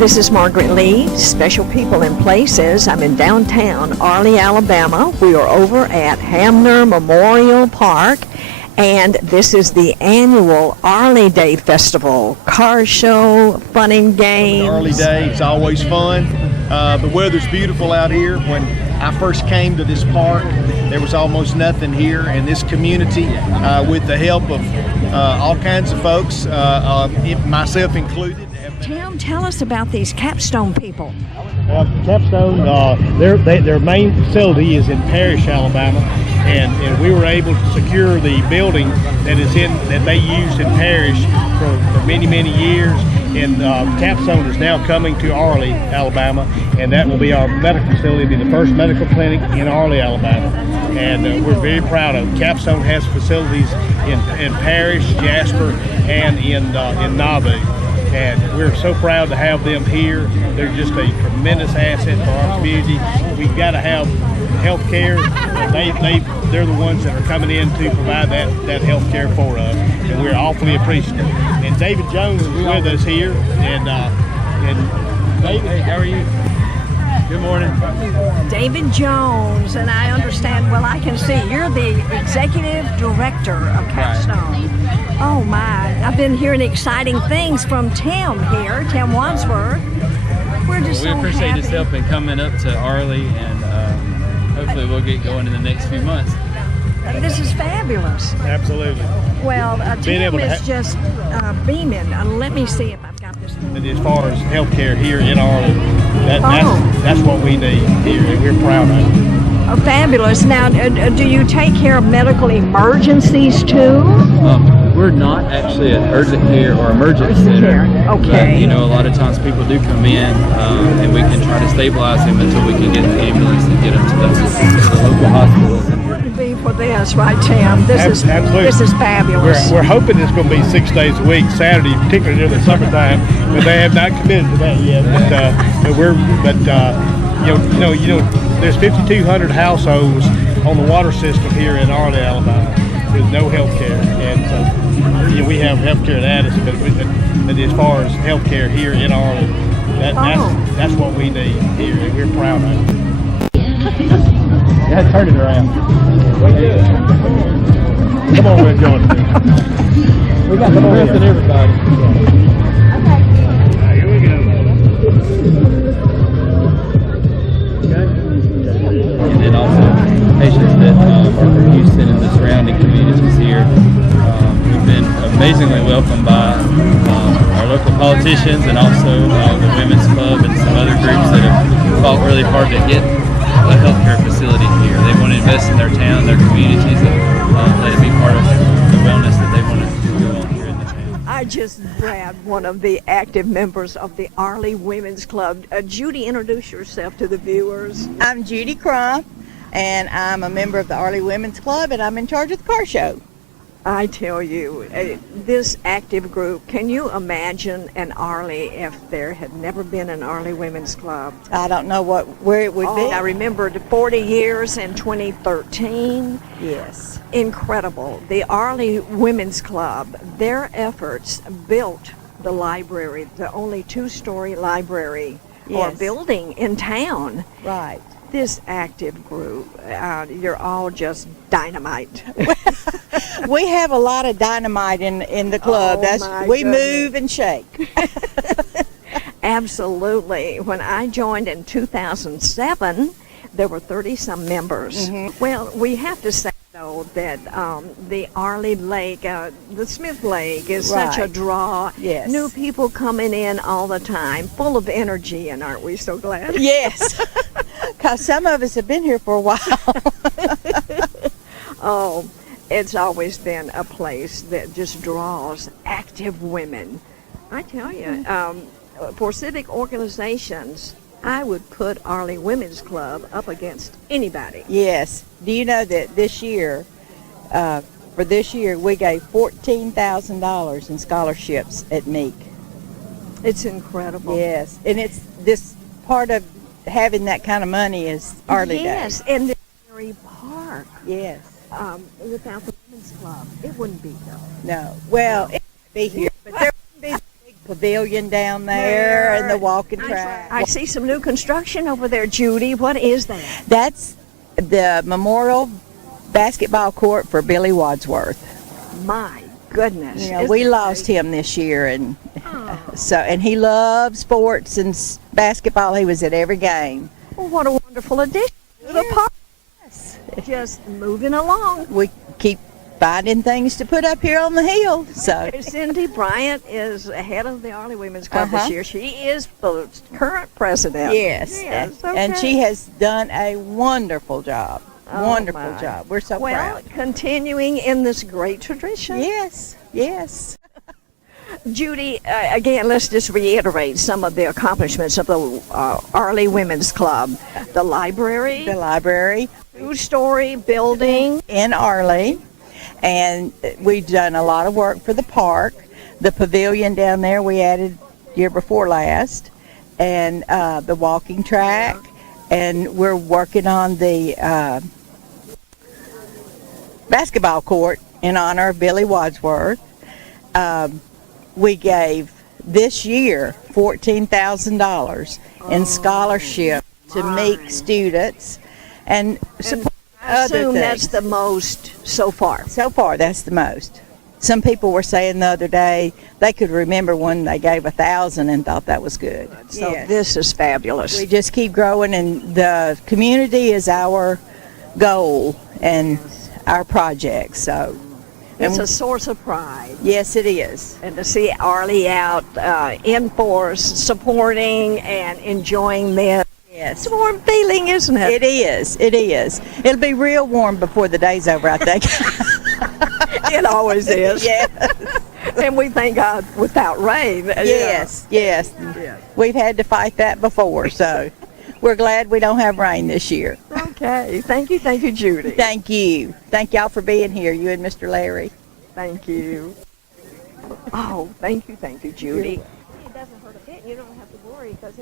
This is Margaret Lee, Special People and Places. I'm in downtown Arley, Alabama. We are over at Hamner Memorial Park, and this is the annual Arley Day Festival. Car show, fun and games. Arley Day, it's always fun. The weather's beautiful out here. When I first came to this park, there was almost nothing here, and this community, with the help of all kinds of folks, myself included. Tim, tell us about these capstone people. Capstone, their main facility is in Parrish, Alabama, and we were able to secure the building that they used in Parrish for many, many years. And Capstone is now coming to Arley, Alabama, and that will be our medical facility, the first medical clinic in Arley, Alabama. And we're very proud of it. Capstone has facilities in Parrish, Jasper, and in Nauvoo. And we're so proud to have them here. They're just a tremendous asset for our community. We've got to have health care. They're the ones that are coming in to provide that health care for us, and we're awfully appreciative. And David Jones is with us here. And David, hey, how are you? Good morning. David Jones, and I understand, well, I can see you're the executive director of Capstone. Right. Oh my, I've been hearing exciting things from Tim here, Tim Wadsworth. We're just we appreciate his help in coming up to Arley, and hopefully we'll get going in the next few months. This is fabulous. Absolutely. Well, Tim is just beaming. Let me see if I've got this. And as far as healthcare here in Arley, that's what we need here, and we're proud of it. Oh, fabulous. Now, do you take care of medical emergencies too? We're not actually an urgent care or emergency center. Okay. But, a lot of times people do come in, and we can try to stabilize them until we can get the ambulance and get them to the local hospitals. Wouldn't be for this, right, Tim? This is fabulous. We're hoping it's going to be 6 days a week, Saturday, particularly during the summertime, but they have not committed to that yet. There's 5,200 households on the water system here in Arley, Alabama, with no health care, and so we have health care in Addison, but as far as health care here in Arley, that's what we need here, and we're proud of it. Yeah, turn it around. Come on, we're join us. We got the best in everybody. Okay. Here we go. And then also patients that are from Houston and the surrounding communities here. We've been amazingly welcomed by our local politicians, and also the Women's Club and some other groups that have fought really hard to get a healthcare facility here. They want to invest in their town, their communities, and let it be part of the wellness that they want to go on here in the town. I just grabbed one of the active members of the Arley Women's Club. Judy, introduce yourself to the viewers. I'm Judy Crump, and I'm a member of the Arley Women's Club, and I'm in charge of the car show. I tell you, this active group, can you imagine an Arley if there had never been an Arley Women's Club? I don't know where it would be. I remembered 40 years in 2013. Yes. Incredible. The Arley Women's Club, their efforts built the library, the only two-story library or building in town. Right. This active group, you're all just dynamite. We have a lot of dynamite in the club. We move and shake. Absolutely. When I joined in 2007, there were 30-some members. Mm-hmm. Well, we have to say, though, that the Arley Lake, the Smith Lake is such a draw. Yes. New people coming in all the time, full of energy, and aren't we so glad? Yes, because some of us have been here for a while. Oh, it's always been a place that just draws active women. I tell you, for civic organizations, I would put Arley Women's Club up against anybody. Yes. Do you know that this year, for this year, we gave $14,000 in scholarships at Meek. It's incredible. Yes. And it's this part of having that kind of money is Arley Day. Yes, in the very park. Yes. Without the Women's Club, it wouldn't be here. No. Well, it would be here, but there wouldn't be the big pavilion down there and the walking track. I see some new construction over there, Judy. What is that? That's the memorial basketball court for Billy Wadsworth. My goodness. You know, we lost him this year, and and he loved sports and basketball. He was at every game. Well, what a wonderful addition to the park. Just moving along. We keep finding things to put up here on the hill. So Cindy Bryant is head of the Arley Women's Club this year. She is the current president. Yes, okay. And she has done a wonderful job. Wonderful job. We're so proud. Continuing in this great tradition. Yes, yes. Judy, again, let's just reiterate some of the accomplishments of the Arley Women's Club. The library. The library. Two-story building. In Arley. And we've done a lot of work for the park. The pavilion down there we added year before last. And the walking track. And we're working on the basketball court in honor of Billy Wadsworth. We gave this year $14,000 in scholarship to Meek students and support I other assume things. that's the most so far. So far, that's the most. Some people were saying the other day they could remember when they gave $1,000 and thought that was good. So this is fabulous. We just keep growing, and the community is our goal and our project. So it's a source of pride. Yes, it is. And to see Arley out in force, supporting and enjoying this. Yes. It's a warm feeling, isn't it? It is. It is. It'll be real warm before the day's over, I think. It always is. Yes. And we thank God without rain. Yes, yes. We've had to fight that before, so we're glad we don't have rain this year. Okay. Thank you, Judy. Thank you. Thank y'all for being here, you and Mr. Larry. Thank you. Oh, thank you, Judy. It doesn't hurt a bit. You don't have to worry because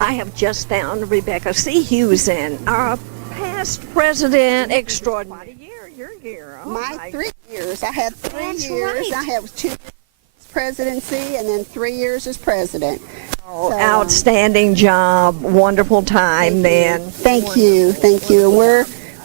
I have just found Rebecca C. Hewson, our past president extraordinary. Your year. Oh, my 3 years. I had 3 That's years. right. I had 2 years presidency and then 3 years as president. Oh, so, outstanding job. Wonderful time then. Thank you. And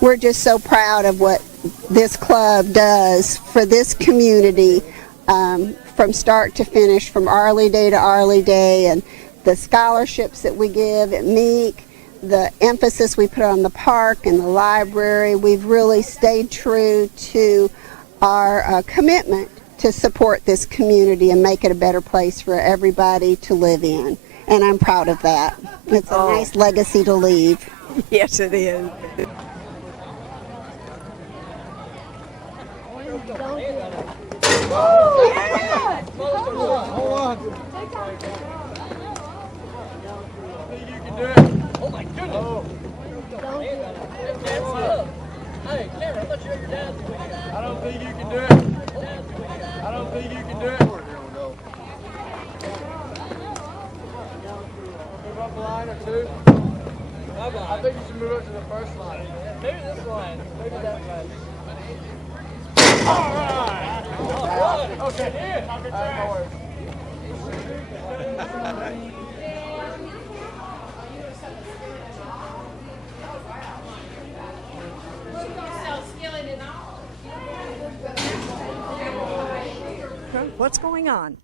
we're just so proud of what this club does for this community from start to finish, from Arley Day to Arley Day, and the scholarships that we give at Meek, the emphasis we put on the park and the library. We've really stayed true to our commitment to support this community and make it a better place for everybody to live in. And I'm proud of that. It's a nice legacy to leave. Yes, it is. Oh my goodness! Oh. Hey, Karen, I'm not sure your dad's doing it. I don't think you can do it. I don't think you can do it. Here we go. Move up a line or two. I think you should move up to the first line. Maybe this line. Maybe that line. All right. Okay. All right, no worries. What's going on?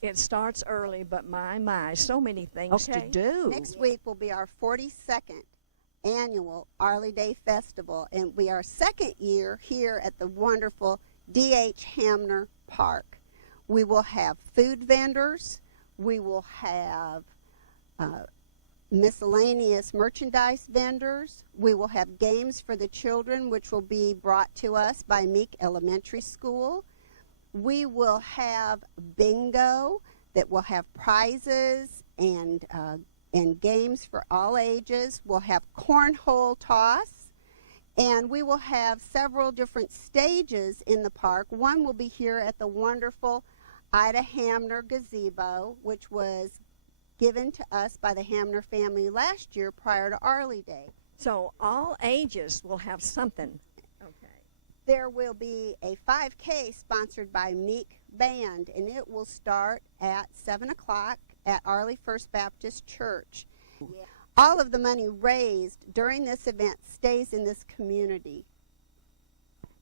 It starts early, but my, so many things to do. Next week will be our 42nd annual Arley Day Festival, and we are second year here at the wonderful D.H. Hamner Park. We will have food vendors. We will have miscellaneous merchandise vendors. We will have games for the children, which will be brought to us by Meek Elementary School. We will have bingo that will have prizes and games for all ages. We'll have cornhole toss, and we will have several different stages in the park. One will be here at the wonderful Ida Hamner gazebo, which was given to us by the Hamner family last year prior to Arley Day. So all ages will have something. Okay. There will be a 5K sponsored by Meek Band, and it will start at 7 o'clock at Arley First Baptist Church. Yeah. All of the money raised during this event stays in this community.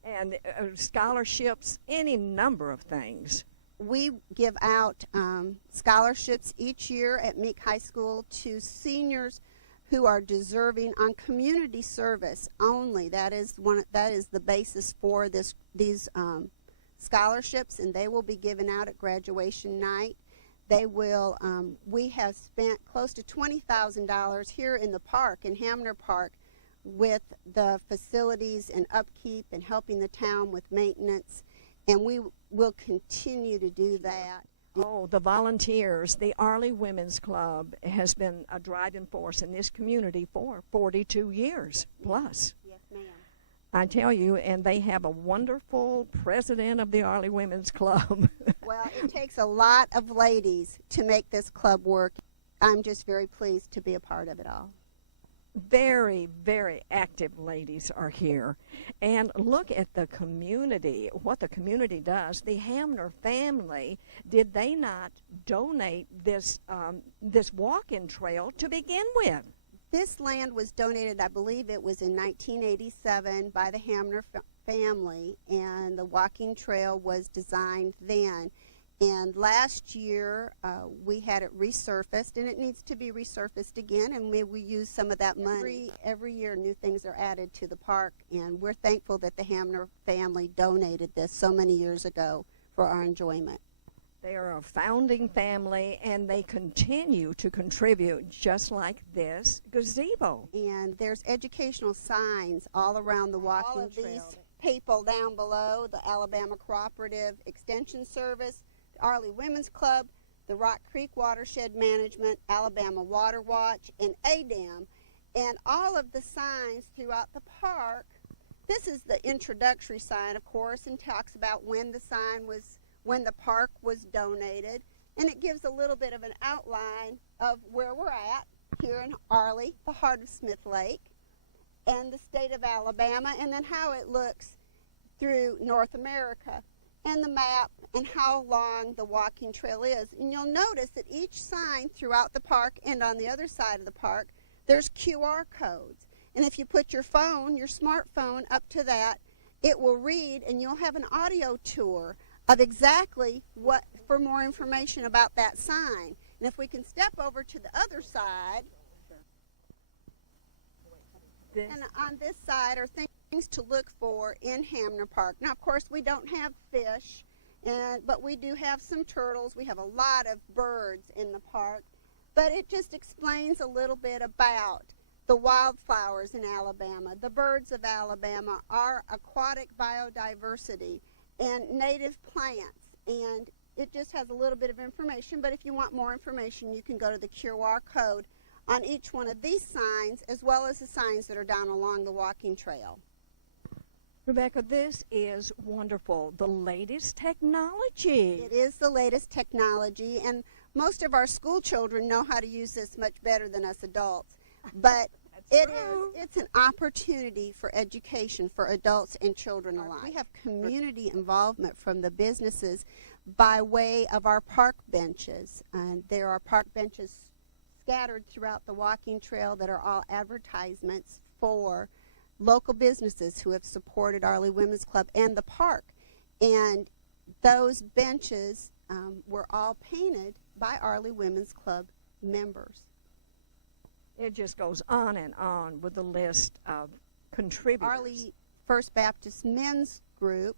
And scholarships, any number of things. We give out scholarships each year at Meek High School to seniors who are deserving on community service only. That is the basis for these scholarships, and they will be given out at graduation night. They will. We have spent close to $20,000 here in the park, in Hamner Park, with the facilities and upkeep and helping the town with maintenance, and we will continue to do that. Oh, the volunteers. The Arley Women's Club has been a driving force in this community for 42 years plus. Yes, ma'am. I tell you, and they have a wonderful president of the Arley Women's Club. Well, it takes a lot of ladies to make this club work. I'm just very pleased to be a part of it all. Very, very active ladies are here. And look at the community, what the community does. The Hamner family, did they not donate this walk-in trail to begin with? This land was donated, I believe it was in 1987, by the Hamner family, and the walking trail was designed then. And last year, we had it resurfaced, and it needs to be resurfaced again, and we use some of that money. Every year, new things are added to the park, and we're thankful that the Hamner family donated this so many years ago for our enjoyment. They are a founding family, and they continue to contribute, just like this gazebo. And there's educational signs all around the walking trail. These people down below, the Alabama Cooperative Extension Service, Arley Women's Club, the Rock Creek Watershed Management, Alabama Water Watch, and ADAM, and all of the signs throughout the park. This is the introductory sign, of course, and talks about when the park was donated, and it gives a little bit of an outline of where we're at here in Arley, the heart of Smith Lake, and the state of Alabama, and then how it looks through North America, and the map, and how long the walking trail is. And you'll notice that each sign throughout the park and on the other side of the park, there's QR codes. And if you put your phone, your smartphone, up to that, it will read, and you'll have an audio tour of exactly what, for more information about that sign. And if we can step over to the other side, and on this side are things to look for in Hamner Park. Now, of course, we don't have fish, but we do have some turtles. We have a lot of birds in the park, but it just explains a little bit about the wildflowers in Alabama, the birds of Alabama, our aquatic biodiversity, and native plants, and it just has a little bit of information. But if you want more information, you can go to the QR code on each one of these signs, as well as the signs that are down along the walking trail. Rebecca, this is wonderful. The latest technology. It is the latest technology, and most of our school children know how to use this much better than us adults. But it's an opportunity for education for adults and children alike. We have community involvement from the businesses by way of our park benches. And there are park benches scattered throughout the walking trail that are all advertisements for local businesses who have supported Arley Women's Club and the park. And those benches were all painted by Arley Women's Club members. It just goes on and on with the list of contributors. Arley First Baptist Men's Group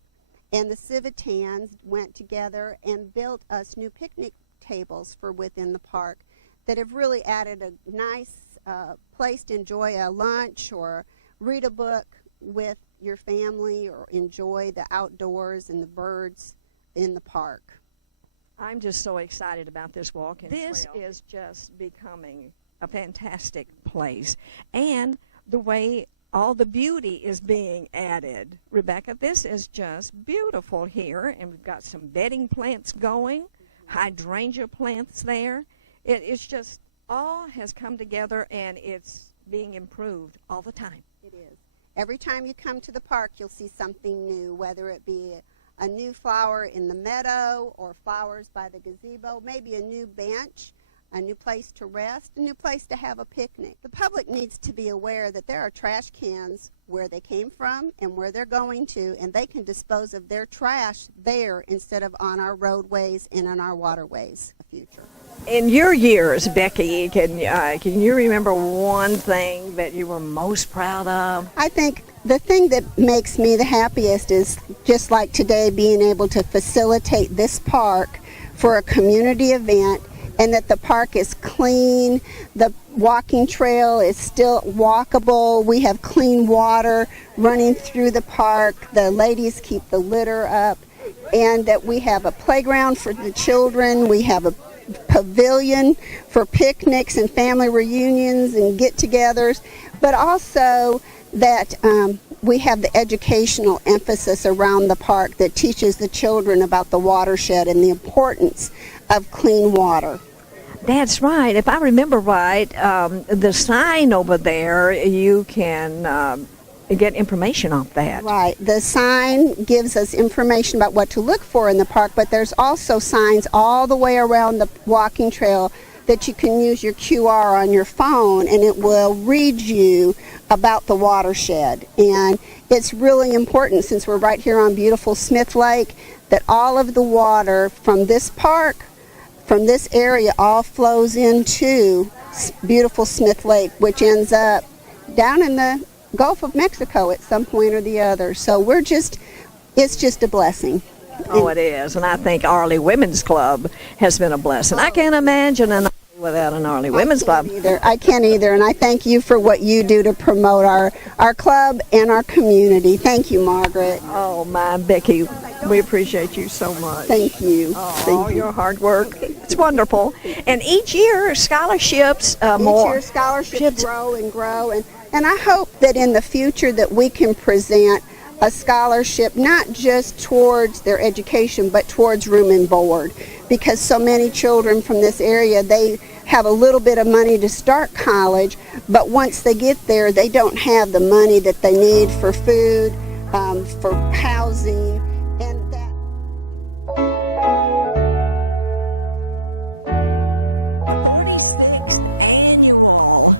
and the Civitans went together and built us new picnic tables for within the park that have really added a nice place to enjoy a lunch or read a book with your family or enjoy the outdoors and the birds in the park. I'm just so excited about this walk-in trail. This is just becoming a fantastic place. And the way all the beauty is being added. Rebecca, this is just beautiful here. And we've got some bedding plants going, hydrangea plants there. It's just all has come together, and it's being improved all the time. It is. Every time you come to the park, you'll see something new, whether it be a new flower in the meadow or flowers by the gazebo, maybe a new bench, a new place to rest, a new place to have a picnic. The public needs to be aware that there are trash cans where they came from and where they're going to, and they can dispose of their trash there instead of on our roadways and on our waterways in the future. In your years, Becky, can you remember one thing that you were most proud of? I think the thing that makes me the happiest is just like today, being able to facilitate this park for a community event, and that the park is clean, the walking trail is still walkable, we have clean water running through the park, the ladies keep the litter up, and that we have a playground for the children, we have a pavilion for picnics and family reunions and get-togethers, but also that we have the educational emphasis around the park that teaches the children about the watershed and the importance of clean water. That's right. If I remember right, the sign over there, you can get information off that. Right. The sign gives us information about what to look for in the park, but there's also signs all the way around the walking trail that you can use your QR on your phone, and it will read you about the watershed. And it's really important, since we're right here on beautiful Smith Lake, that all of the water from this park, from this area, all flows into beautiful Smith Lake, which ends up down in the Gulf of Mexico at some point or the other. So it's just a blessing. Oh, it is. And I think Arley Women's Club has been a blessing. I can't imagine an Arley without an Arley Women's Club. I can't either. And I thank you for what you do to promote our club and our community. Thank you, Margaret. Oh, my Becky, we appreciate you so much. Thank you. All your hard work. It's wonderful. And each year, scholarships Each year, scholarships grow and grow. And I hope that in the future that we can present a scholarship not just towards their education, but towards room and board, because so many children from this area, they have a little bit of money to start college, but once they get there, they don't have the money that they need for food, for housing, and that. 46th Annual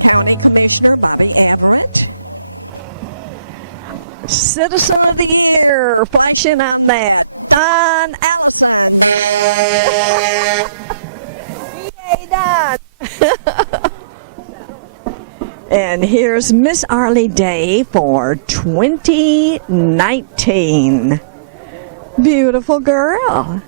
County Commissioner Bobby Everett. Citizen of the Year, flashing on that, Don Allison. Yay, Don. And here's Miss Arley Day for 2019. Beautiful girl.